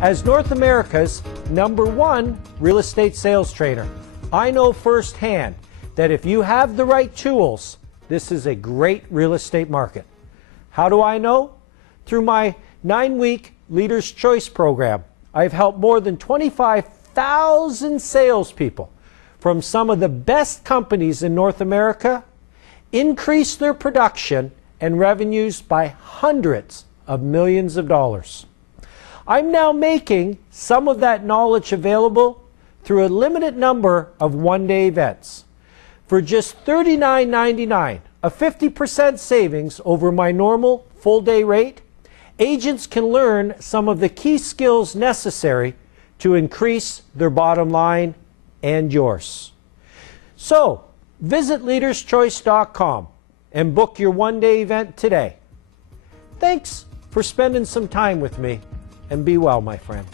As North America's #1 real estate sales trainer, I know firsthand that if you have the right tools, this is a great real estate market. How do I know? Through my 9-week Leaders' Choice program, I've helped more than 25,000 salespeople from some of the best companies in North America increase their production and revenues by hundreds of millions of dollars. I'm now making some of that knowledge available through a limited number of one-day events. For just $39.99, a 50% savings over my normal full-day rate, agents can learn some of the key skills necessary to increase their bottom line and yours. So, visit leaderschoice.com and book your one-day event today. Thanks for spending some time with me, and be well, my friend.